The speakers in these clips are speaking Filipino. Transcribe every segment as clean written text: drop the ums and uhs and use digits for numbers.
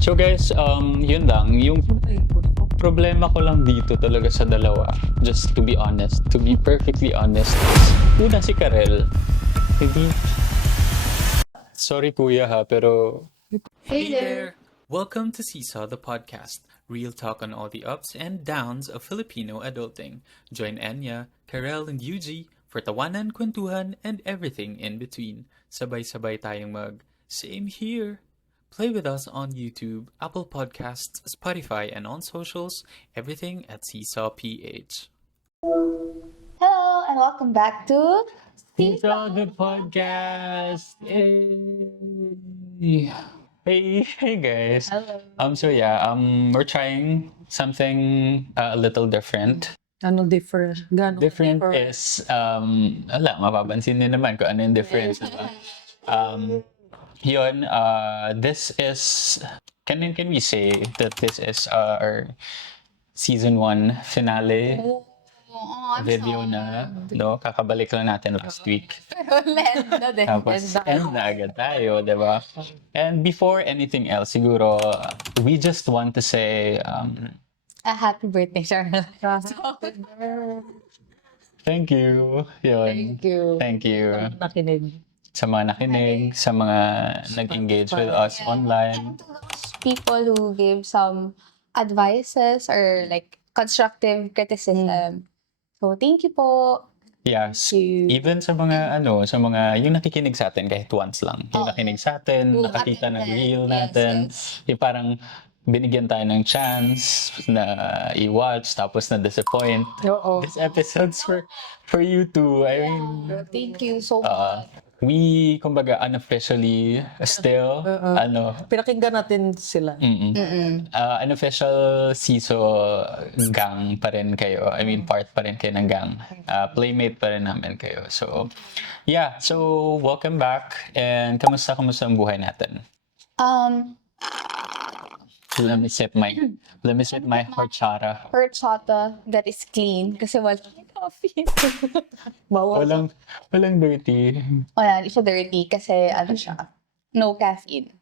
So guys, yun lang. Yung problema ko lang dito talaga sa dalawa, just to be honest, to be perfectly honest, is una si Karel, hindi... Sorry kuya ha, pero... Hey there! Welcome to Seesaw the Podcast, real talk on all the ups and downs of Filipino adulting. Join Enya, Karel, and Yuji for tawanan, kwentuhan, and everything in between. Sabay-sabay tayong same here. Play with us on YouTube, Apple Podcasts, Spotify, and on socials, everything at Seesaw PH. Hello and welcome back to Seesaw the Podcast! Hey! Hey guys! Hello. We're trying something a little different. Ano different? Gano'n Different is, mapapansin niyo naman kung ano yung difference, diba? This is, can we say that this is our season 1 finale I'm video na, no? Kakabalik lang natin last week. Lendo din. Tapos, end na agad tayo, diba? And before anything else, siguro, we just want to say, A happy birthday, Charlotte. thank you. Yun. Thank you. Thank you. Nakinig. Sa mga nakinig, sa mga nag-engage with us online. And to those people who gave some advices or like constructive criticism. So thank you po. Yes. you. Even sa mga yung nakikinig sa atin kahit once lang. Yung nakinig sa atin, Yung nakakita ng attended. reel Yes, natin. yes. Yung parang binigyan tayo ng chance na i-watch tapos na-disappoint. Oo. This episode's for you too. I mean, Thank you so much. we, kumbaga, unofficially still, Pinakinggan natin sila. unofficial CISO gang pa rin kayo. I mean, part pa rin kayo ng gang. Playmate pa rin namin kayo. So, yeah. So, welcome back. And kamusta ang buhay natin? Let me sip my horchata. Horchata that is clean kasi wala coffee. Bawal. Walang dirty. Wala, hindi siya dirty kasi ano siya, no caffeine.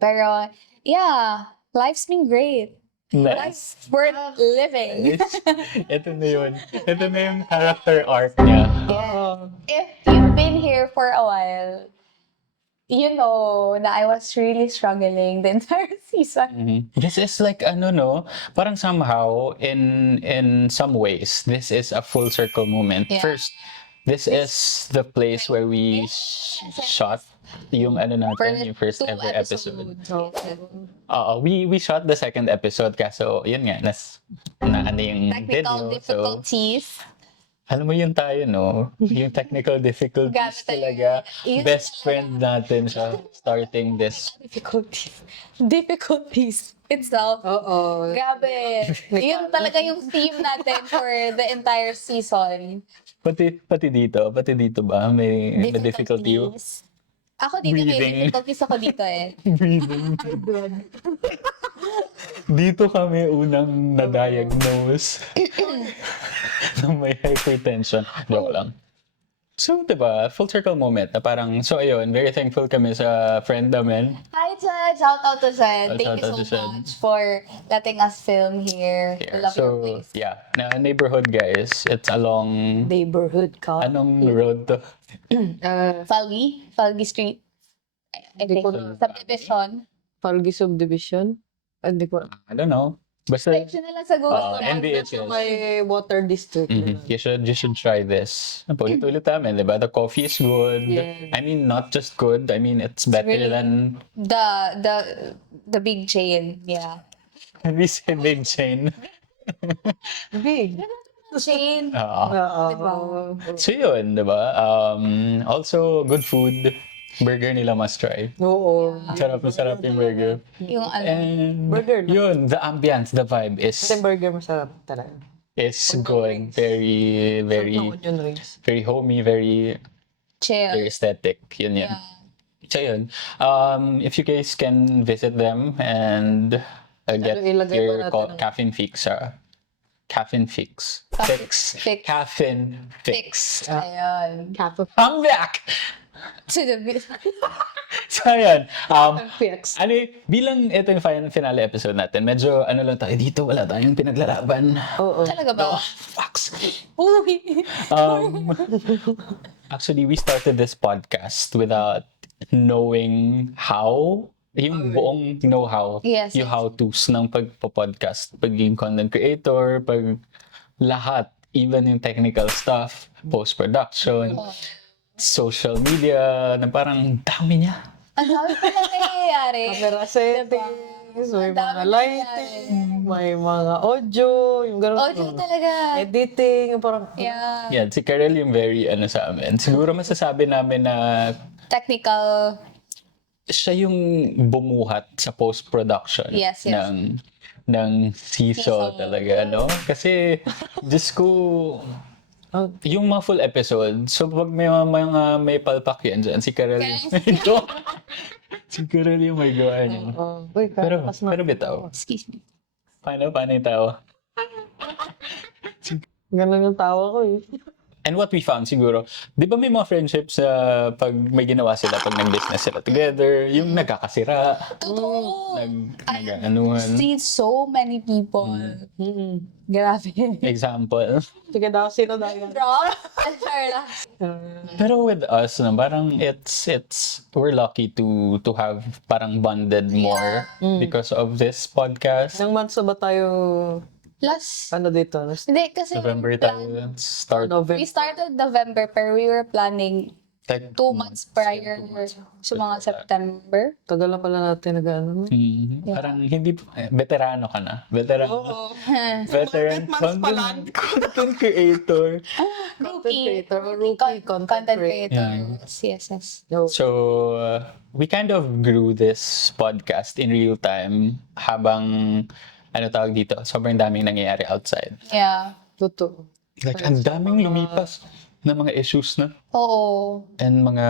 Pero, yeah, life's been great. Life's worth living. Ito na yun. Ito na yung character arc niya. If you've been here for a while, you know that I was really struggling the entire season. This is like parang somehow in some ways this is a full circle moment. Yeah. First, this is the place where we shot yung natin, yung first ever episode. We shot the second episode kaso yun nga na yung Technical video. So, difficulties. alam mo yun tayo, no? Yung technical difficulties Grabe talaga. Yun Best talaga. friend natin sa starting this. Difficulties itself. Oo. Grabe. Yun talaga yung theme natin for the entire season. Pati dito ba? May difficulty yun? Difficulties. Ako dito, may Breathing. difficulties ako dito eh. Dito kami unang na-diagnose na may hypertension. Joke lang. So, diba, full circle moment na parang, so ayun, very thankful kami sa friend namin. Hi, Jen! Shout out to Jen. Thank Shout out you to so Jen. much for letting us film here. Here. We love your So, place. yeah, na neighborhood guys, it's along, Neighborhood ka. anong road to? Falgi Street. I think. ko Subdivision. Falgi Subdivision. Hindi ko. I don't know. Basta, Search nyo na lang sa Google. NBHS. May water district. You should try this. Ulit-ulit namin, diba? The coffee is good. Yeah. I mean, not just good. I mean, it's better really- than The big chain. Yeah. we say big chain. Big. Chain. Oo. Diba? So yun, diba? Also, good food. Burger nila must try. Oo. Masarap yung burger. Yung ano. And Burger na. yun, the ambience, the vibe Yung burger masarap talaga. is going very, very, Sarap ng onion rings. very homey, very Chill. aesthetic. Yun. Yeah. So yun, if you guys can visit them and get ilagay your ba natin ang- caffeine fix, caffeine fix. Fix. Caffeine fix. Ayun. Cafe. I'm back! To the So, ayan. PX. Bilang ito yung finale episode natin, medyo lang tayo dito, wala tayong pinaglalaban. Oo. Talaga ba? Fucks. Uy! Um, actually, we started this podcast without knowing how, yung buong know-how, Yes, yung yes. how-tos ng pagpo-podcast, pagiging content creator, lahat, even yung technical stuff, post-production, social media, na parang dami niya. Ang dami pa na nangyayari. Camera settings, may Ang dami mga na lighting, may mga audio, yung gano'n. Audio talaga. Editing, yung parang, Yeah. Yan, si Karel yung very sa amin. Siguro masasabi namin na Technical. siya yung bumuhat sa post-production Yes, yes. ng Seesaw Seesaw. talaga, no? Kasi, Diyos ko, oh, yung mga full episode, so pag may palpak yan dyan, si Karel yung si Karel yung may gawa niya. uy, Pero bitaw, Excuse me. paano yung tawa? Ganun yung tawa ko eh. And what we found siguro, di ba may mga friendships na pag may ginawa sila, pag nag-business sila together, yung nagkakasira, Totoo. nag-anuhan. See so many people. Grabe. Example. Sige daw, sino daw yan? Bro, sorry lang. Pero with us, no, parang we're lucky to have parang bonded more because of this podcast. Ilang months na ba tayo, Last, ano dito? hindi kasi November tayo start. November. we started November pero we were planning Like, 2 months prior sa mga September. Tagal na pala natin nag-ano. Parang hindi, veterano ka na. Veteran content creator. Rookie. Content creator. Yes, yes. So, we kind of grew this podcast in real time habang, tawag dito, sobrang daming nangyayari outside. Yeah. Totoo. Like, ang daming lumipas na mga issues na. Oo. And mga,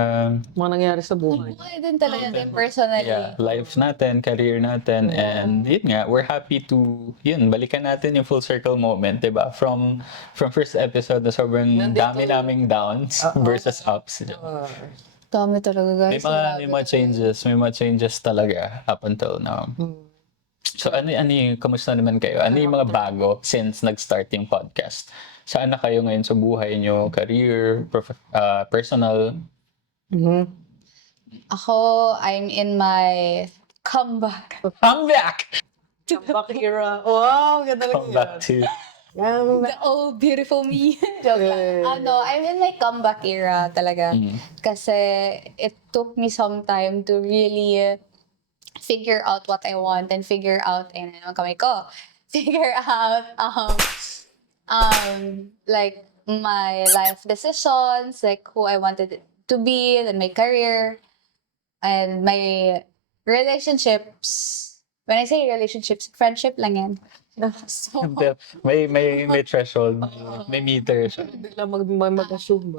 Mga nangyari sa buhay. Buhay din talaga din personally. life natin, career natin, and yun nga, we're happy to, balikan natin yung full circle moment, diba? From first episode na sobrang dami naming downs versus ups. Dami talaga May guys. mga changes talaga up until now. So kamusta naman kayo? Ano yung mga bago since nag-start yung podcast? Saan na kayo ngayon sa buhay nyo, career, personal? Ako, I'm in my comeback. Comeback! Comeback era. Wow, ganda lang Comeback to... The old beautiful me. Joke lang. I'm in my comeback era talaga. Kasi it took me some time to really figure out what I want and figure out, figure out, like my life decisions, like who I wanted to be, and my career, and my relationships. When I say relationships, friendship lang yan. So, May threshold, may meter siya. Hindi lang mag-assume.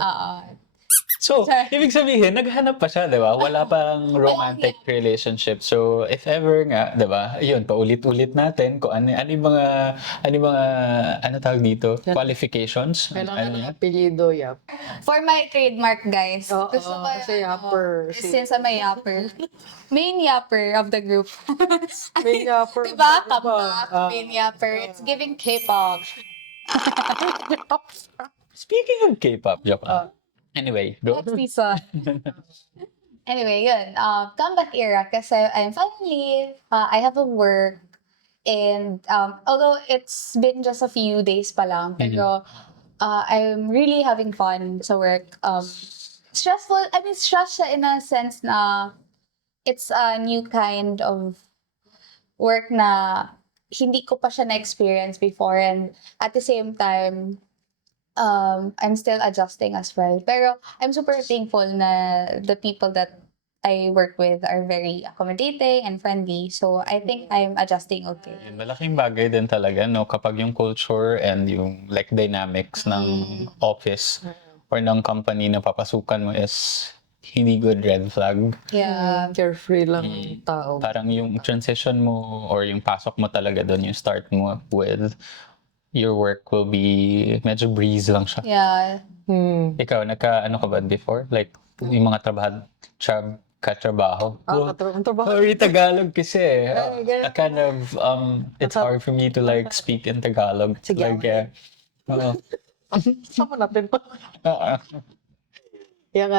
So, ibig sabihin, naghanap pa siya, di ba? Wala pang romantic relationship. So, if ever nga, di ba? Yun, paulit-ulit natin kung ano tawag dito? Qualifications? Kailangan ng Ano? apelyido, yap. for my trademark, guys. Oo, gusto ko kasi yapper. Since I'm a yapper. Main yapper of the group. May yapper. Diba? Comeback, main yapper. It's giving K-pop. Speaking of K-pop, joke lang. Anyway, go. Next season. Anyway, yun. Comeback era kasi I'm finally, I have a work and although it's been just a few days pa lang, pero I'm really having fun sa work. Stressful, stress siya in a sense na it's a new kind of work na hindi ko pa siya na-experience before, and at the same time, I'm still adjusting as well. Pero I'm super thankful na the people that I work with are very accommodating and friendly. So I think I'm adjusting okay. Malaking bagay din talaga, no? Kapag yung culture and yung like dynamics ng office or ng company na papasukan mo is hindi good, red flag. Yeah. Carefree lang ang tao. Parang yung transition mo or yung pasok mo talaga doon, yung start mo with your work will be medyo breeze lang siya. Yeah. Ikaw, ano ka ba before? Like, yung mga katrabaho. Ang trabaho. Sorry, Tagalog kasi. ganun. Kind of, it's hard for me to like speak in Tagalog. Sige, Like, okay. oo. Sama natin pa. Yung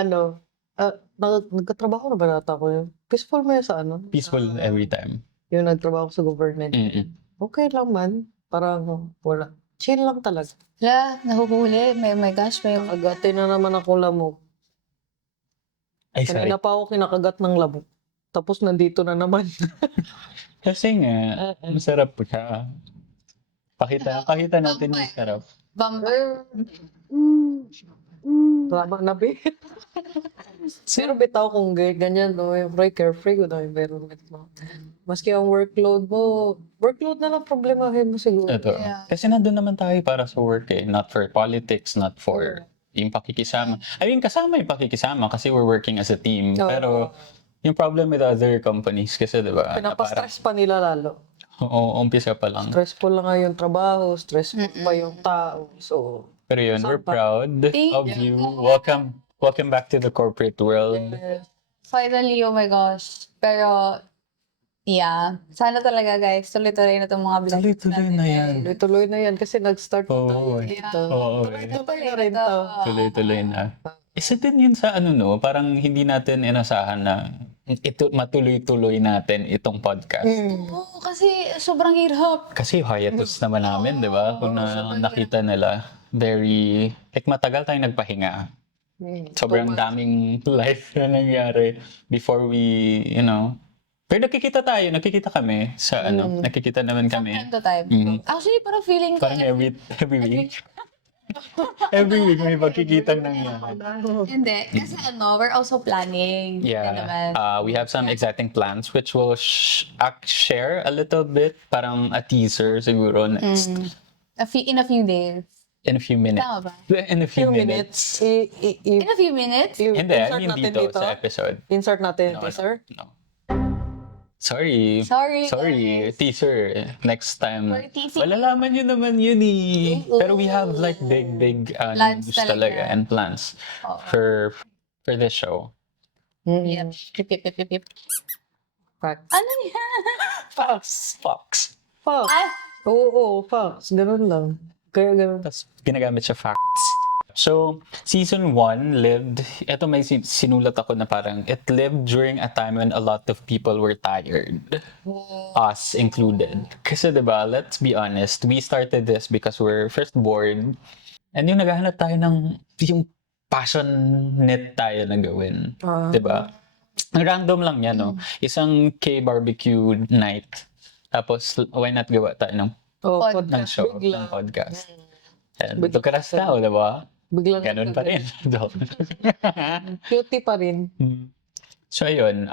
nagkatrabaho na ba nata ko yun? Peaceful mo yun sa Peaceful every time. Yung nagtrabaho sa government. Mm-mm. Okay lang man. Parang wala. Chill lang talaga. Wala, nahuhuli. My gosh, may... Agatin na naman ako lamok. Ay, sorry. Kanina pa ako kinakagat ng lamok. Tapos nandito na naman. Kasi nga, masarap po siya. Pakita natin yung sarap. Vampire. Tama na, be. Pero bitaw kung ganyan, no, yung carefree ko na yung environment mo. Maski ang workload na lang problemahin mo siguro. Ito. Yeah. Kasi nandun naman tayo para sa work eh. Not for politics, not for yung pakikisama. I mean, kasama yung pakikisama kasi we're working as a team. Oo. Pero yung problem with other companies kasi diba, na parang, Pinapastress pa nila lalo. umpisa pa lang. Stressful lang nga yung trabaho, stressful pa yung tao. So, Pero yun, we're Saan pa? proud Thank of you. you. Welcome back to the corporate world. Finally, oh my gosh. Pero, yeah. Sana talaga guys, tuloy-tuloy na itong mga vlogs Tuloy-tuloy na yan. tuloy-tuloy na yan kasi nag-start na Oo, tayo eh. dito. Oo, Tuloy-tuloy na rin to. Tuloy-tuloy na. Isa din yun sa parang hindi natin inasahan na matuloy-tuloy natin itong podcast. Oo, kasi sobrang hirap. Kasi hiatus naman namin, di ba? Kung nakita nila, very, matagal tayong nagpahinga. Sobrang daming life na nangyari before we, Pero nakikita kami sa nakikita naman kami. Time to time. Mhm. Actually, parang feeling ko, Parang every week. Every week may magkikita nangyari. hindi. Kasi we're also planning. Yun Yeah, naman. we have some exciting plans which we'll share a little bit, parang a teaser siguro next In a few days. in a few minutes. Tama ba? In a few minutes. In a few minutes? Hindi, I insert mean natin dito sa episode. Insert natin, No, teaser. no. Sorry. Sorry, Teaser. Next time. We're teasing. Malalaman nyo naman yun eh. Pero we have like big Plans news talaga. talaga and plans Oo. for this show. Yep. Yep. Facts. Ano yan? Fox. Facts. Ah, Oo, facts. Ganun lang. Kaya ganun. Tapos ginagamit siya facts. So, season 1 lived, eto may sinulat ako na parang, it lived during a time when a lot of people were tired. Us included. Kasi diba, let's be honest, we started this because we're first bored. And yung naghahanap tayo ng, yung passionate tayo na gawin. Diba? Random lang yan, no? Isang K-barbecue night. Tapos, why not gawa tayo ng Podcast. show, Bigla. ng podcast. And Bigla. pagkaras tao, diba? Biglang Ganun pa rin. Cutie pa rin. So ayun,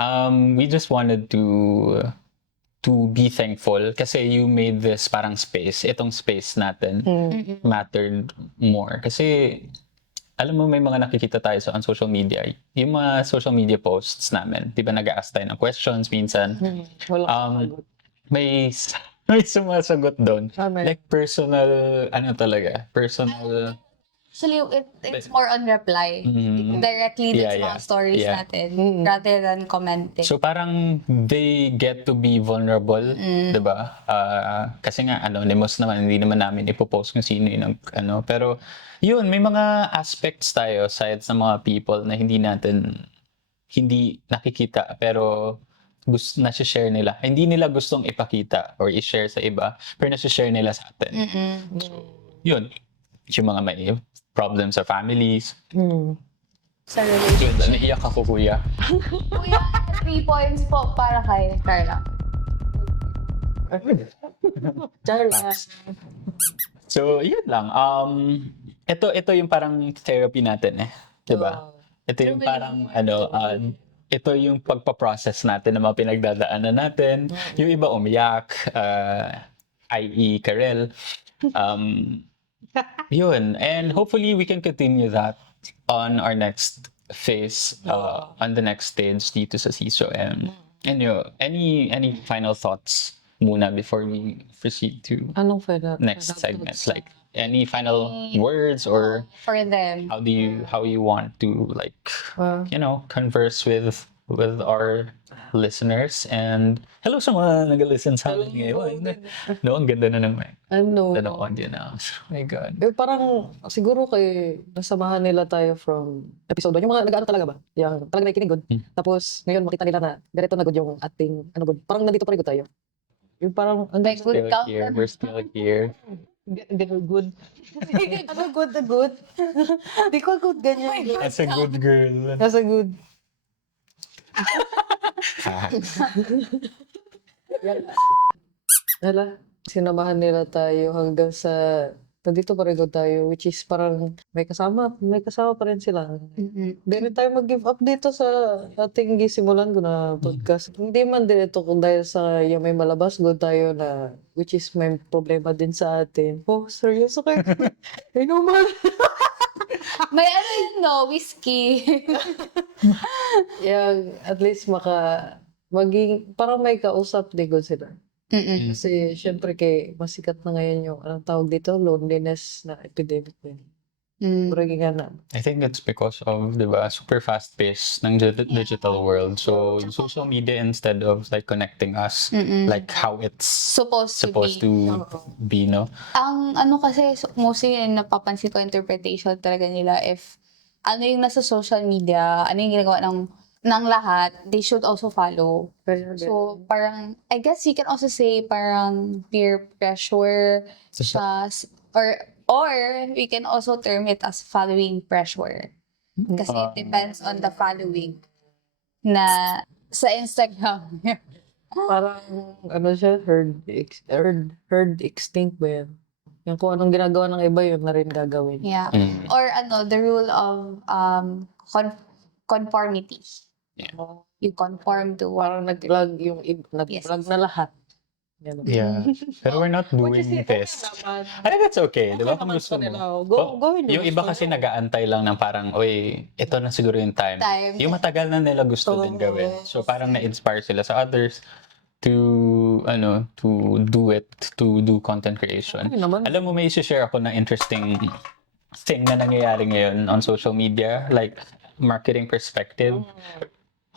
we just wanted to be thankful kasi you made this parang space. Itong space natin mattered more. Kasi alam mo may mga nakikita tayo on social media. Yung mga social media posts namin, di ba nag-ask tayo ng questions minsan. Wala Um, may sumasagot doon. Like personal, personal. Actually, it's more on reply. Directly dun sa mga stories natin. Rather than commenting. So parang they get to be vulnerable, 'di ba? Kasi nga anonymous naman, hindi naman namin ipopost kung sino yung pero yun, may mga aspects tayo sides ng mga people na hindi nakikita pero nasi-share nila. Hindi nila gustong ipakita or i-share sa iba, pero nasi-share nila sa atin. Yun. Yung mga may problems sa families. Sa relationship. Yun, naiiyak ako, kuya. Kuya, 3 points po para kay Carla. Charla. So, yun lang. Ito yung parang therapy natin eh. 'Di ba? Ito yung parang ito yung pagpa-process natin ng mga pinagdadaanan natin. Yung iba umiyak, i.e. Karel. Yun. And hopefully we can continue that on our next phase, on the next stage dito sa CISO. And any final thoughts muna before we proceed to Anong final? next segment? Like any final words or For them. how you want to like converse with our listeners and hello sa mga nag-listen sa amin ngayon. No, ang ganda na naman. Ano? Ganda ng audience. Oh my God. Parang siguro kay nasamahan nila tayo from episode 1. Yung mga nag-ano talaga ba? Yung talaga nakikinig good. Tapos ngayon makita nila na ganito na good yung ating ano good. Parang nandito pa rin good tayo. Yung parang Like, good Still count. here. We're still here. ganito good. Ano good na good? Di ko good ganyan. As a good girl. Nasa good. Hala, sinamahan nila tayo hanggang sa nandito pa rin good tayo, which is parang may kasama pa rin sila. Hindi rin tayo mag-give up dito sa ating gisimulan ko na podcast. Hindi man din ito kung dahil sa yung may malabas good tayo na which is may problema din sa atin. Oh, seryoso kayo? Inuman. May ano yun, no? Whiskey. Yung at least maging parang may kausap din good sila. Kasi syempre masikat na ngayon yung anong tawag dito, loneliness na epidemic din. Parang nga na. I think it's because of, di ba, super fast-paced ng digital world. So, social media instead of like connecting us, like how it's Supposed to be, no? Ang ano kasi, mostly yung napapansin ko interpretation talaga nila if ano yung nasa social media, ano yung ginagawa ng lahat, they should also follow. So, parang, I guess you can also say parang peer pressure siya, or we can also term it as following pressure. Kasi it depends on the following na sa Instagram. Parang ano siya, herd extinct ba yan? Yung kung anong ginagawa ng iba, yun na rin gagawin. Yeah. Or the rule of conformity. Yeah. You conform to what. Parang nag-vlog Yes. na lahat. Yan. Yeah. Pero we're not doing this. I think that's okay. Di ba? Kung gusto mo. Gawin Yung iba kasi nag-aantay lang ng parang, uy, ito na siguro yung time. Yung matagal na nila gusto din gawin. So parang na-inspire sila sa others to do it, to do content creation. Ay, naman. Alam mo, may isi-share ako na interesting thing na nangyayari ngayon on social media, like marketing perspective.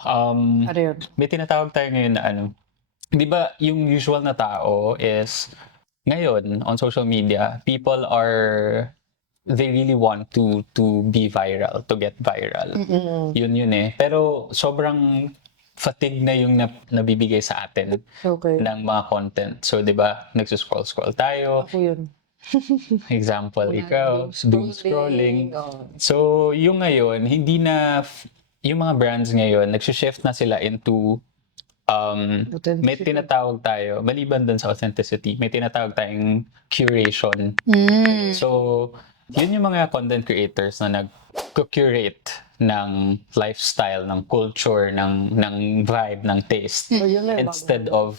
Ano yun? May tinatawag tayo ngayon na di ba yung usual na tao is ngayon on social media, people they really want to be viral, to get viral. Yun eh. Pero sobrang fatigue na yung nabibigay sa atin Okay. ng mga content. So, di ba, nagsuscroll tayo. Ako yun. Example, ikaw, doom scrolling. Oh. So, yung ngayon, hindi na, yung mga brands ngayon, nagsushift na sila into, may tinatawag tayo, maliban dun sa authenticity, may tinatawag tayong curation. So, yun yung mga content creators na nag-curate ng lifestyle, ng culture, ng vibe, ng taste. So, yun na, Instead of,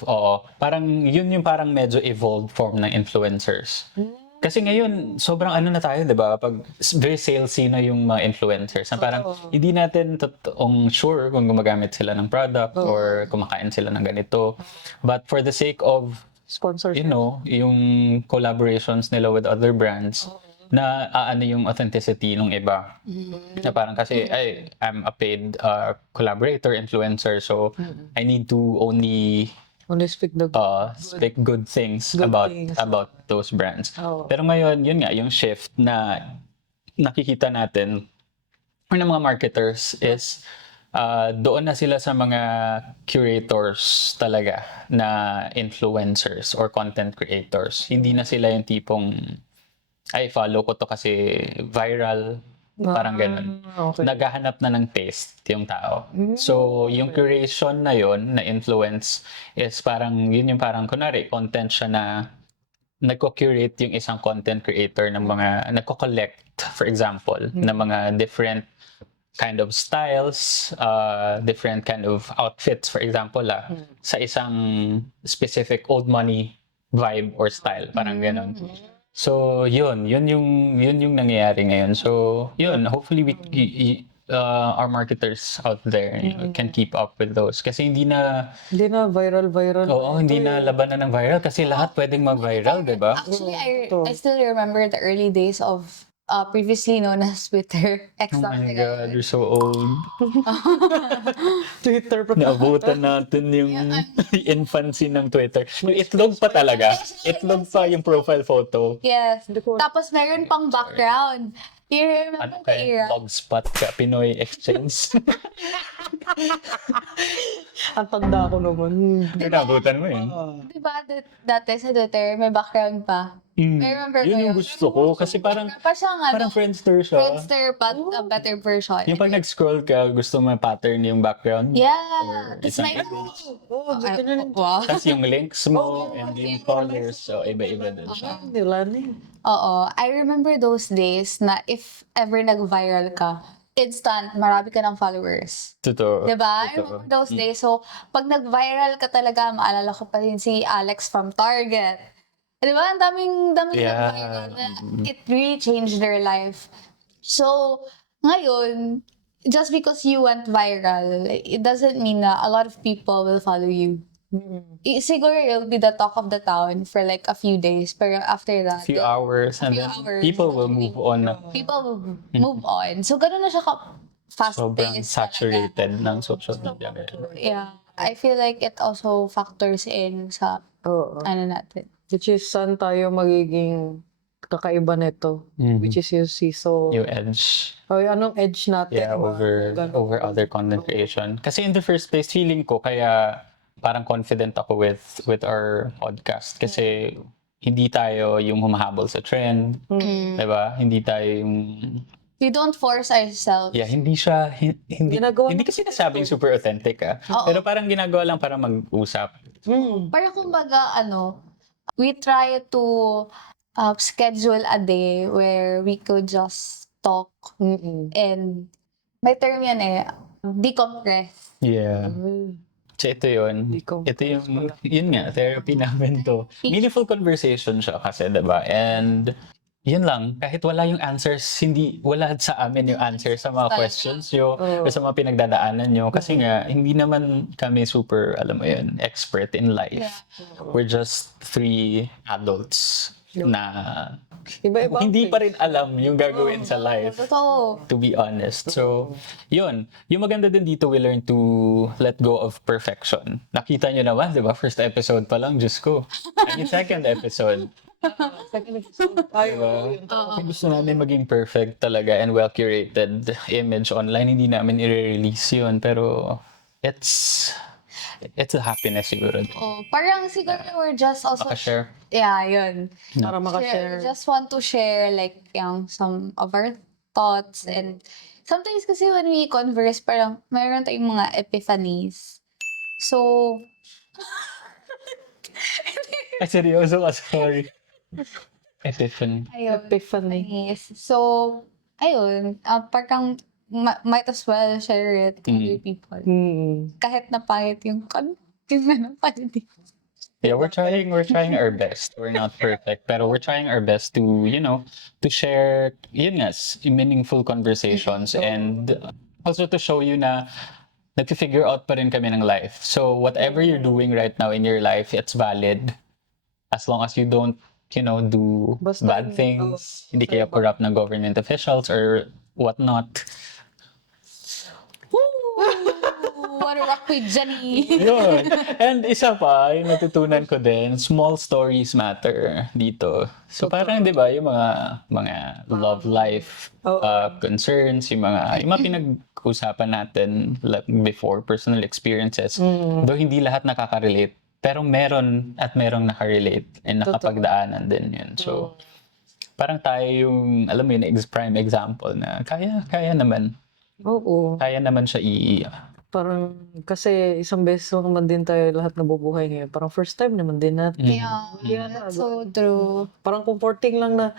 parang yun yung parang medyo evolved form ng influencers. Kasi ngayon, sobrang na tayo, di ba? Pag very salesy na yung mga influencers. Na parang hindi natin totoong sure kung gumagamit sila ng product or kumakain sila ng ganito. But for the sake of, sponsorship. yung collaborations nila with other brands, na yung authenticity ng iba. Na parang kasi, I'm a paid collaborator, influencer, so I need to only speak the speak good things Good about things. about those brands. Oh. Pero ngayon, yun nga, yung shift na nakikita natin or ng mga marketers is doon na sila sa mga curators talaga na influencers or content creators. Hindi na sila yung tipong follow ko to kasi viral, parang ganun. Okay. Naghahanap na ng taste yung tao. So, yung curation na yon na influence is parang, yun yung parang, kunwari, content siya na nagko-curate yung isang content creator ng mga, nagko-collect, for example, ng mga different kind of styles, different kind of outfits, for example, sa isang specific old money vibe or style, parang ganun. So, yun yung nangyayari ngayon. So, yun, hopefully our marketers out there can keep up with those. Kasi hindi na, viral. hindi na labanan ng viral kasi lahat pwedeng mag-viral, di ba? Actually, Ito. I still remember the early days of previously known as Twitter. X Oh lang my sila. God, you're so old. Twitter pa. Naabutan natin yung infancy ng Twitter. Yung itlog pa talaga. Itlog pa yung profile photo. Yes. Hindi ko- Tapos meron pang background. Do you remember Ano the kaya? era? Blogspot ka, Pinoy Exchange. Ang tanda ko naman. Naabutan mo yun. Diba dati sa Twitter, may background pa? I remember ko Yun yung yun. gusto ko. Kasi parang Pa siyang ano, Friendster siya. Friendster but a better version. Yung pag nag-scroll ka, gusto mo yung pattern yung background. Yeah. Or Tapos isang may... Oo, ganyan. Wow. Tapos yung links mo and yung colors. So, iba-iba din siya. Wala na eh. Oo. I remember those days na if ever nag-viral ka, instant, marami ka ng followers. Totoo. Diba? I Totoo. remember those days. So, pag nag-viral ka talaga, maalala ko pa rin si Alex from Target. Diba? Ang daming Yeah. nag-viral na it really changed their life. So, ngayon, just because you went viral, it doesn't mean na a lot of people will follow you. Siguro it'll be the talk of the town for like a few days, pero after that, Few hours and few then hours. people will move on. people will move on. So, ganun na siya Sobrang fast-paced. saturated ng social media ngayon. Yeah. I feel like it also factors in sa Oo. ano natin. Which is, saan tayo magiging kakaiba nito? Which is yung CISO. Yung edge. O, anong edge natin? Yeah, ba? Ganun. over other content creation. Kasi in the first place, feeling ko kaya parang confident ako with our podcast. Kasi hindi tayo yung humahabol sa trend. Diba? Hindi tayo yung... We don't force ourselves. Yeah, hindi siya... Hindi, Ginagawa hindi kasi nasabing super authentic Oo. Pero parang ginagawa lang para mag-usap. Parang kumbaga, we try to schedule a day where we could just talk and may term yan decompress. Yeah. So ito yun. Ito yung, yun nga, therapy namin to. Meaningful conversation siya kasi, diba? And yun lang, kahit wala yung answers, wala sa amin yung answer sa mga questions nyo o sa mga pinagdadaanan nyo. Kasi nga, hindi naman kami super, alam mo yun, expert in life. We're just 3 adults na Iba-iba. hindi pa rin alam yung gagawin sa life. Totoo. To be honest. So, yun. Yung maganda din dito, we learn to let go of perfection. Nakita nyo naman, di ba? First episode pa lang, Diyos ko. Yung second episode. Diba? Kung gusto namin maging perfect talaga and well-curated image online, hindi namin i-release yun. Pero, it's a happiness siguro. Parang siguro we're just also... Maka-share. Yeah, yun. Para We makashare. just want to share like some of our thoughts and sometimes kasi when we converse, parang mayroon tayong mga epiphanies. So, Ay, seryoso ka, sorry. Epiphany. ayun. Epiphany. Epiphanies. So, ayun. Parang might as well share it to other people. Kahit na pangit yung quality. Yeah, we're trying our best. We're not perfect, pero we're trying our best to, to share, yun nga, meaningful conversations and also to show you na nag-figure out pa rin kami ng life. So whatever you're doing right now in your life, it's valid as long as you don't, do Basta bad things, hindi kayo corrupt ng government officials or whatnot. What a rock with Jenny! Yun. And isa pa, yung natutunan ko din, small stories matter dito. So parang 'di ba, yung mga love life concerns, yung mga pinag-usapan natin like before, personal experiences. Though hindi lahat nakaka-relate, pero merong nakarelate and nakapagdaanan din yun. So parang tayo yung, alam mo yun, prime example na kaya naman. Oo. Kaya naman siya Parang, kasi isang beses naman din tayo lahat nabubuhay ngayon. Parang first time naman din natin. Yeah, that's so true. Parang comforting lang na,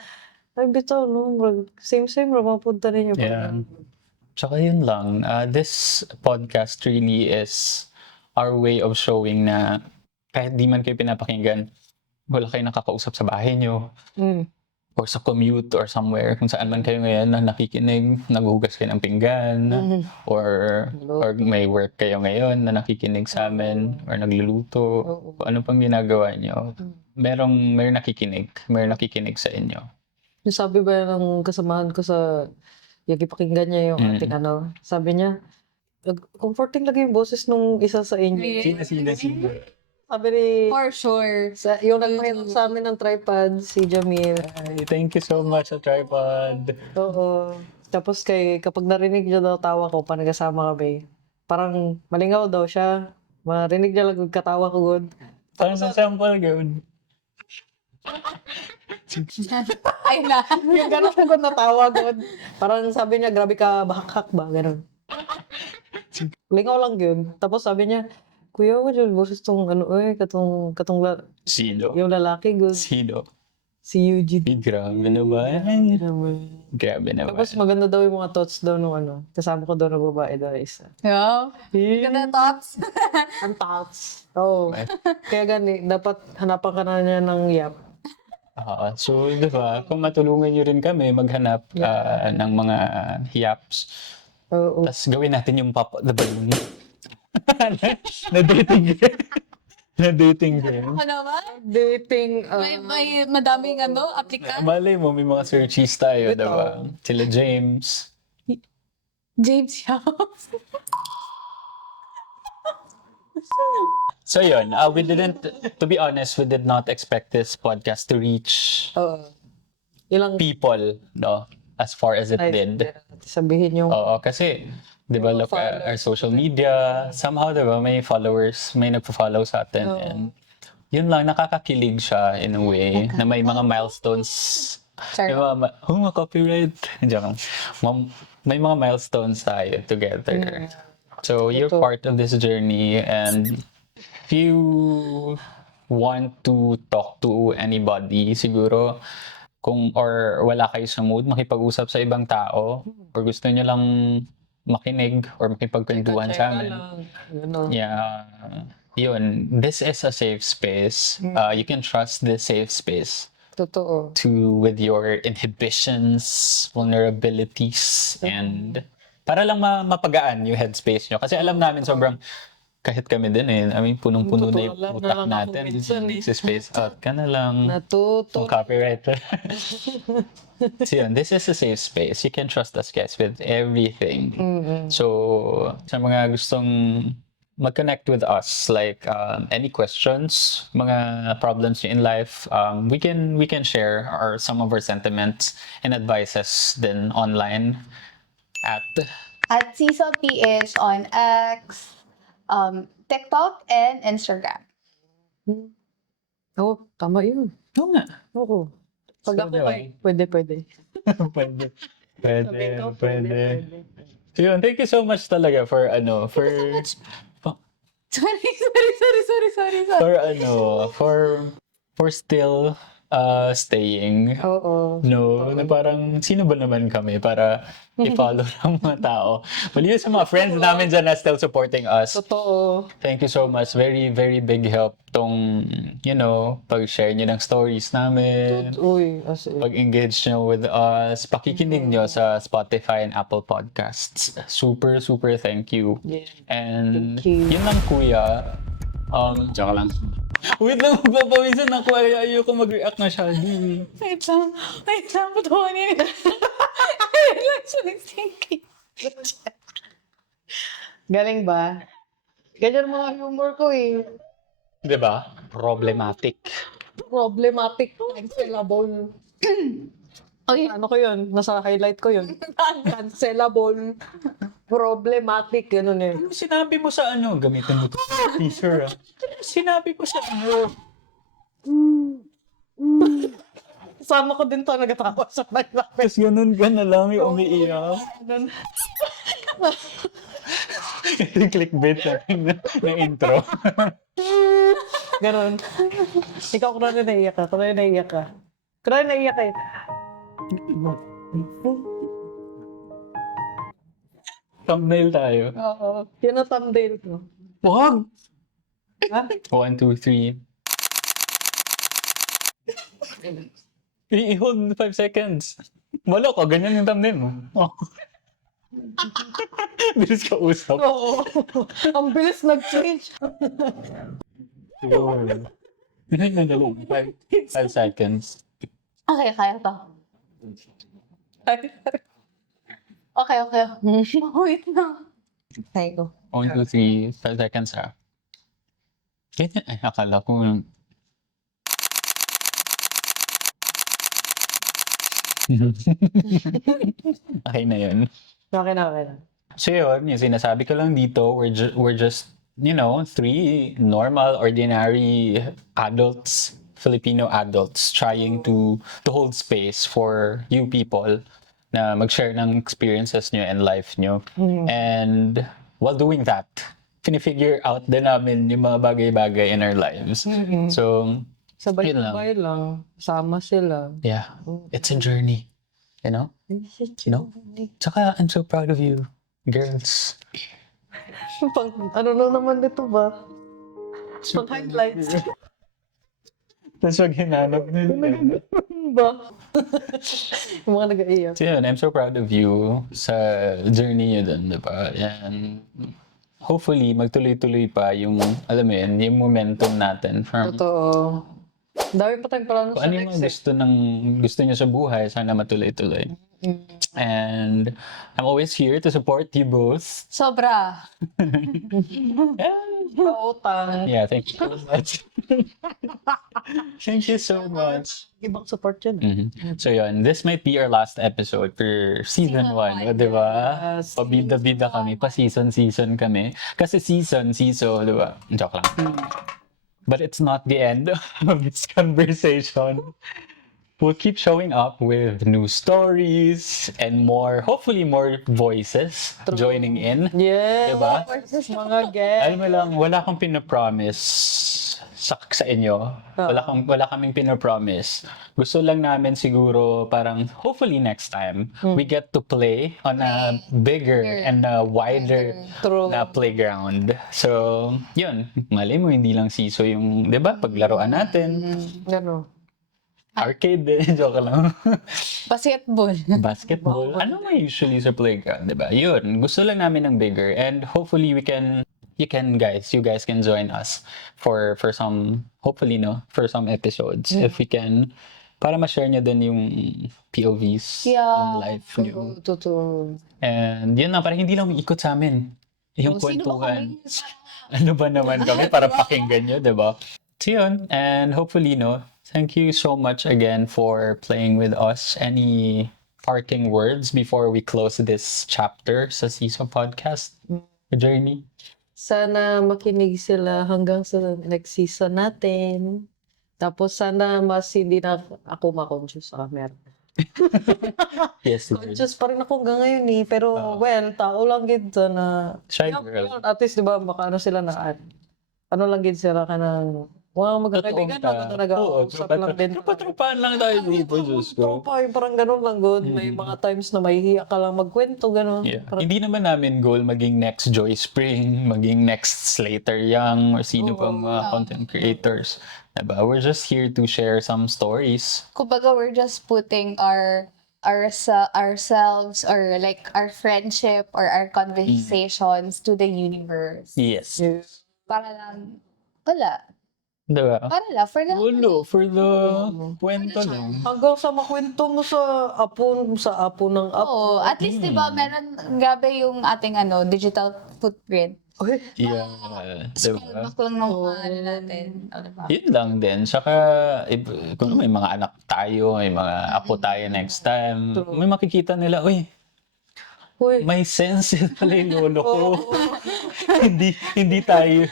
ay bitaw, no? Same, mapunta rin yung Yeah. Tsaka yun lang, this podcast really is our way of showing na kahit di man kayo pinapakinggan, wala kayo nakakausap sa bahay nyo. or sa commute or somewhere kung saan man kayo ngayon na nakikinig, naghuhugas kayo ng pinggan, or may work kayo ngayon na nakikinig sa amin, or nagluluto, kung ano pang ginagawa nyo. Merong nakikinig sa inyo. Yung sabi ba ng kasamahan ko sa yung ipakinggan niya yung ating sabi niya, comforting lagi yung boses nung isa sa inyo. Sino? Sabi ni, For sure. yung nagpahirap sa amin ng tripod, si Jamil. Ay, thank you so much sa tripod. Oo. Tapos kapag narinig niya daw tawa ko, pa nagkasama kami, parang malingaw daw siya. Marinig niya lang yung katawa ko, good. Parang sa sample, gawin. Ay na. Yung gano'n ko natawa, good. Parang sabi niya, grabe ka, bahak ba? Gano'n. Lingaw lang yun. Tapos sabi niya, Kuya, wala yung boses tong katong Sino? yung lalaki, good. Sino? Si Eugene. Grabe naman. Grabe naman. Tapos maganda daw yung mga thoughts daw nung kasama ko daw na babae daw isa. Yeah. Ganda thoughts. Ang thoughts. Oo. Kaya gani, dapat hanapan ka na niya ng yap. So, di ba, kung matulungan nyo rin kami maghanap ng mga hiyaps, Oo. tapos gawin natin yung pop the balloon. na dating game. Na dating game. Ano ba? Dating, May madaming applicant. Malay mo, may mga searchies tayo, di ba? Sila James. James House. So yun, we didn't, to be honest, we did not expect this podcast to reach ilang people, no? As far as it did. sabihin yung Oo, kasi, di ba, look at our social media, somehow, di ba, may followers, may nagpo-follow sa atin. And yun lang, nakakakilig siya in a way, na may mga milestones. Sorry. Di ba, copyright. Diyan. May mga milestones tayo together. So, you're part of this journey, and if you want to talk to anybody, siguro, or wala kayo sa mood makipag-usap sa ibang tao, or gusto nyo lang makinig or makipagkwentuhan sa amin. Yeah. Yun. This is a safe space. You can trust this safe space totoo. with your inhibitions, vulnerabilities, and para lang mapagaan yung headspace nyo. Kasi alam namin sobrang kahit kami din I mean, punong-puno na yung Totoo, utak lalo na ako natin. minsan Si space out ka na lang. Natuto. Copyright. So yun, this is a safe space. You can trust us guys with everything. So, sa mga gustong mag-connect with us, like any questions, mga problems nyo in life, we can share some of our sentiments and advices din online At Seesaw PH on X, TikTok, and Instagram. Oo, tama yun. Oo nga. Oo. Pag So, ako diba? pwede. Pwede. So yun, thank you so much talaga for for still staying. Oo. No, na parang sino ba naman kami para i-follow ng mga tao. Mali sa mga friends namin dyan na still supporting us. Totoo. Thank you so much. Very, very big help tong, pag-share nyo ng stories namin. Uy, as in. Pag-engage nyo with us, pakikinig nyo sa Spotify and Apple Podcasts. Super, super thank you. Yeah. And Thank you. yun lang kuya. Tsaka lang. Wait lang, magpapawisan ako. Ayoko mag-react masyado. Wait lang, patuhanin. Wait lang, thinking. Galing ba? Ganyan mga humor ko eh. Diba? Problematic. Problematic. Cancelable. Okay. Ano ko yun? Nasa highlight ko yun. Cancelable. Problematic. Ganun eh. Ano sinabi mo sa gamitin mo ito. Teaser Sinabi ko sa Sama ko din to nagatawa sa highlight. Tapos ganun ka na lang yung umiiyak. Yung clickbait ng intro. Ganun. Ikaw kung na naiiyak ka. Kung na naiiyak ka. Kung na naiiyak ka eh. Thumbnail tayo. Oo. Yan ang thumbnail ko. Wag! Ha? 1, 2, 3. I-hold 5 seconds. Wala ko, ganyan yung thumbnail mo. Oh. Bilis ka usap. Oo. Ang bilis nag-change. Yun. Ganyan na lang. 5 seconds. Okay, kaya to. Okay. Wait na. Ay ko. 1, 2, 3, 5 seconds ha. Ganyan, ay, akala ko. Okay na yun. Okay na. So yun, yung sinasabi ko lang dito, we're just, you know, 3 normal, ordinary adults, Filipino adults, trying to hold space for you people na mag-share ng experiences nyo and life nyo. And while doing that, finifigure out din namin yung mga bagay-bagay in our lives. So, Sabay Yun lang. lang. Sama sila. yeah, it's a journey. You know? You know? Tsaka, I'm so proud of you, girls. Ano na naman dito ba? Pang highlights. Tapos wag hinanap nila. ba? Yung mga nag-aiyak. So yun, I'm so proud of you sa journey nyo dun, diba? And hopefully, magtuloy-tuloy pa yung, alam mo yun, yung momentum natin from Totoo. Dami pa tayong plano kung sa ano yung next mga gusto nyo sa buhay, sana matuloy-tuloy. And I'm always here to support you both. Sobra. Pautang. Yeah, thank you so much. Thank you so much. Ibang support yun. So yun, this might be our last episode for season 1, di ba? Yes. Pabida-bida kami, pa-season kami. Kasi season, di ba? Joke lang. But it's not the end of this conversation. We'll keep showing up with new stories and more, hopefully more voices joining in. Yeah. Diba? Mga guests. Alam mo lang, wala akong pinapromise sa inyo. Wala kaming pinapromise. Gusto lang namin siguro parang hopefully next time we get to play on a bigger and a wider True. na playground. So, yun. Malay mo, hindi lang siso yung, di ba, paglaruan natin. Ano? Arcade din, joke lang. Basketball. Basketball. Ano nga usually sa playground, di ba? Yun, gusto lang namin ng bigger and hopefully you guys can join us for some, hopefully no, for some episodes if we can, para ma-share nyo din yung POVs, Yeah. yung life nyo. Totoo. And yun na, parang hindi lang umiikot sa amin. Yung Sino ba kwentuhan. kami? Ano ba naman kami para pakinggan nyo, di ba? So yun, and hopefully, no, thank you so much again for playing with us. Any parting words before we close this chapter sa season podcast journey? Sana makinig sila hanggang sa next season natin. Tapos sana mas hindi na ako ma-conscious sa camera. Yes, Lord. Conscious pa rin ako hanggang ngayon eh. Pero well, tao lang gid na. Shy Yun, girl. yun. At least diba, baka ano sila na ano lang gid sila ka ng mga magkakaibigan Totoong na Oo, nag-uusap lang din. Tropa-tropaan lang tayo dito, Diyos ko. Tropa, yung parang ganun lang good. May mga times na mahihiya ka lang magkwento, ganun. Yeah. Parang, Hindi naman namin goal maging next Joy Spring, maging next Slater Young, or sino pang mga content creators. Diba? We're just here to share some stories. Kumbaga, we're just putting ourselves or like our friendship or our conversations to the universe. Yes. yes. Para lang, wala. Diba? Para lang, for the, Ulo, for the kwento lang. Hanggang sa makwento mo sa apo ng apo. Oo, at least, di ba, meron, grabe yung ating digital footprint. Uy, Yeah. Scroll Diba? back lang ng mga natin. Diba? Yun lang din. Saka, kung may mga anak tayo, may mga apo tayo next time, may makikita nila, uy, uy. may sense pala yung lolo ko. hindi tayo.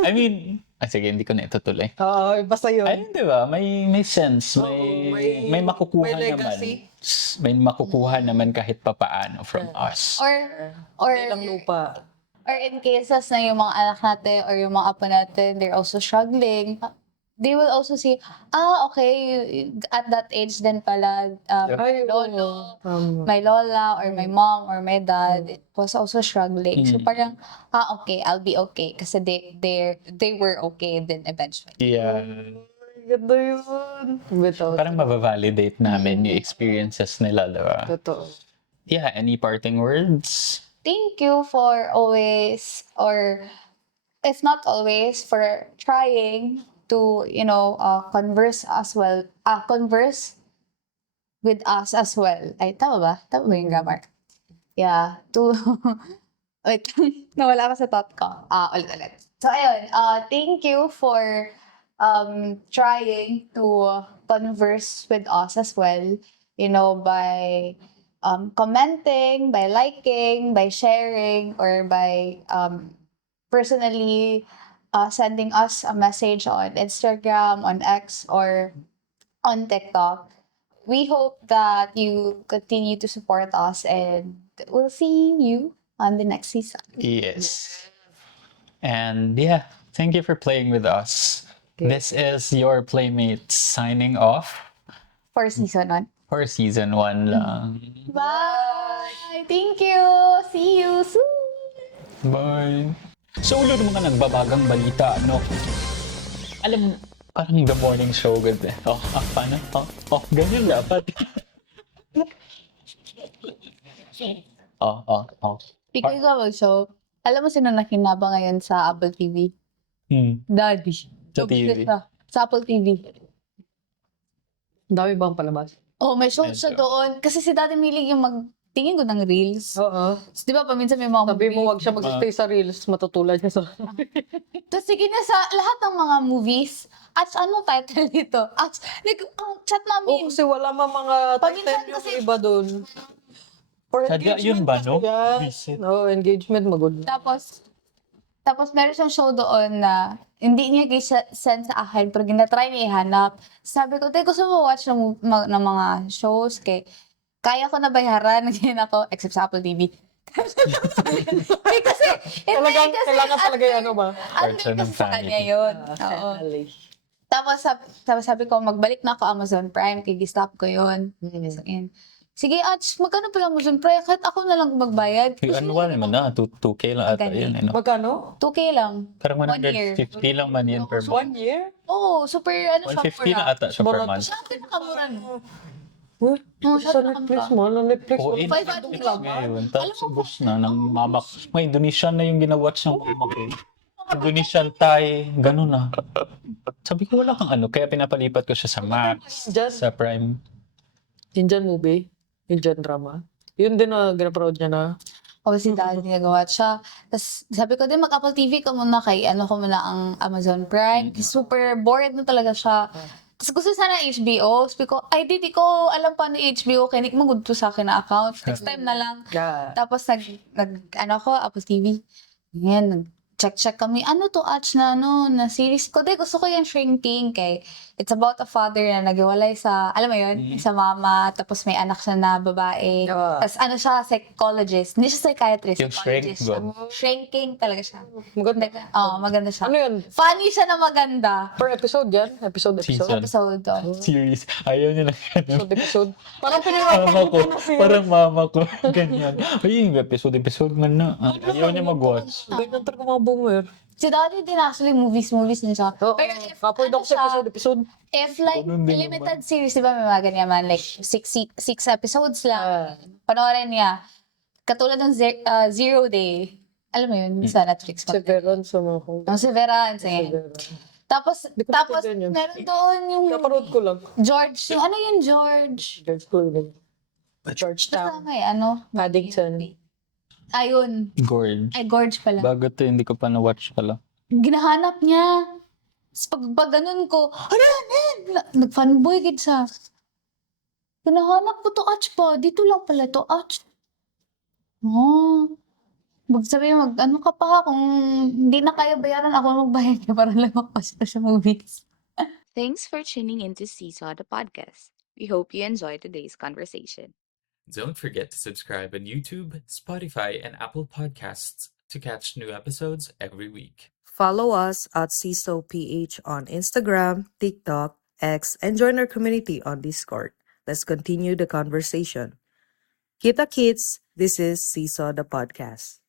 I mean, sige, hindi ko na itutuloy. Basta yun. Ayun, di ba? May sense. May makukuha may naman. legacy. May makukuha naman kahit papaano from us. Or Hindi lang lupa. Or in cases na yung mga anak natin or yung mga apo natin, they're also struggling, they will also see, okay, at that age din pala, Ay, lolo, oo. my lola, or my mom, or my dad, it was also struggling. So parang, okay, I'll be okay. Kasi they were okay then eventually. Yeah. Ganda yun. Bitaw. Parang mabavalidate namin yung experiences nila, di ba? Totoo. Yeah, any parting words? Thank you for always, or if not always, for trying to, converse as well. Converse with us as well. Ay, tama ba? Tama ba yung grammar? Yeah, to... Wait, nawala ka sa thought ko. Ulit. So, ayun, thank you for trying to converse with us as well, by commenting, by liking, by sharing, or by personally sending us a message on Instagram, on X, or on TikTok. We hope that you continue to support us, and we'll see you on the next season. Yes. And yeah, thank you for playing with us. This is your Playmates signing off For season 1. for season 1 lang. Bye! Thank you! See you soon! Bye! So, ulo ng mga nagbabagang balita, no? Alam, parang the morning show, good eh. Paano? Ganyan dapat. Ikaw ka mag-show. Alam mo sino nakinaba ngayon sa Apple TV? Daddy. Sa TV. Sa Apple TV. Ang dami bang palabas? Oh, may show siya doon. Kasi si Daddy Milig yung magtingin ko ng reels. Oo. So, di ba, paminsan may mga Sabi mo, wag siya mag-stay sa reels. Matutulad niya sa... Tapos sige na sa lahat ng mga movies, at ano title nito? At ang chat Oo, namin. kasi wala mga Paminsan title yung kasi- iba doon. For Sadya yun ba, no? Yes. No, engagement, magod. Tapos meron siyang show doon na hindi niya send sa akin, pero ginatry niya ihanap. Sabi ko, te, gusto mo watch ng mga shows? Kaya ko na bayaran, ganyan ako, except sa Apple TV. Kasi, Kailangan talaga yung ano ba? Ano Part siya ng kasi sa kanya family. yun. Oo. Tapos sabi ko, magbalik na ako Amazon Prime, kigi-stop ko yun. Sige, Ats, magkano pala Amazon Prime? Kahit ako na lang magbayad. Yung annual naman na, 2K lang ata Maganda. yun. Eh, no? Magkano? 2K lang. Parang 1 year. 150 lang man yun per month. 1 year? Oo, super ano siya 150 na ata siya per Mura- month. Siya ang pinakamura no. Uy, Oo, sa siya Netflix nakamura. mo, ang Netflix mo. Oo, in Five Netflix lang. ngayon. Tapos ubos na ng mama ko. May Indonesian na yung ginawatch ng mama ko. Indonesian Thai, ganun na. Sabi ko wala kang ano, kaya pinapalipat ko siya sa Max, Just sa Prime. Indian movie, Indian drama. Yun din na ginaproud niya na. O si Daddy nagawa siya. Tapos sabi ko din mag-Apple TV ka muna ko muna ang Amazon Prime. Super bored na talaga siya. Tapos gusto sana HBO. Sabi ko, ay di ko alam paano HBO. Kaya hindi magod to sa akin na account. Next time na lang. Yeah. Tapos Apple TV. Ngayon, check kami. Ano to, Ach, na series ko? Gusto ko yung Shrinking. It's about a father na naghiwalay sa, alam mo yun, sa mama. Tapos may anak siya na babae. Yeah. Tapos siya, psychologist. Hindi siya psychiatrist. Yung Shrink, psychologist siya. good. Shrinking talaga siya. Maganda. Maganda siya. Ano yun? Funny siya na maganda. Per episode yan? Episode. Season. Episode to. Series. Ayaw niya na ganun. Episode. Parang pinirapan Mama ko, na siya. parang mama ko. Ganyan. Ay, yung episode man na. Ayaw niya mag-watch. Ganyan talaga mga boomer. Si Daddy din actually, movies din siya. Oo. Pero if, Kapoy ano daw sa siya, episode. if like, Ganun din limited series, di ba may mga ganyan man, like, six episodes lang. Panoorin niya. Katulad ng Zero Day. Alam mo yun, sa Netflix pa. Severance sa mga kong. Ang Severance, eh. Severance. Tapos, Di ko tapos, naintindihan yun. meron doon yung Kaparood ko lang. George, yung ano yung George? George Clooney. Georgetown. Basta may ano. Paddington. Ayun. Gorge. Ay, Gorge pala. Bago to, hindi ko pa na-watch pala. Ginahanap niya. Tapos pag ganun ko, nag-fanboy gid sa. Ginahanap ko to, Ach pa. Dito lang pala to, Ach. Oh. Magsabi, ano ka pa, kung hindi na kaya bayaran, ako magbayad ka para lang ako sa movies. Thanks for tuning in to Seesaw the podcast. We hope you enjoyed today's conversation. Don't forget to subscribe on YouTube, Spotify, and Apple Podcasts to catch new episodes every week. Follow us at CISOPH on Instagram, TikTok, X, and join our community on Discord. Let's continue the conversation. Kita kids, this is Seesaw the podcast.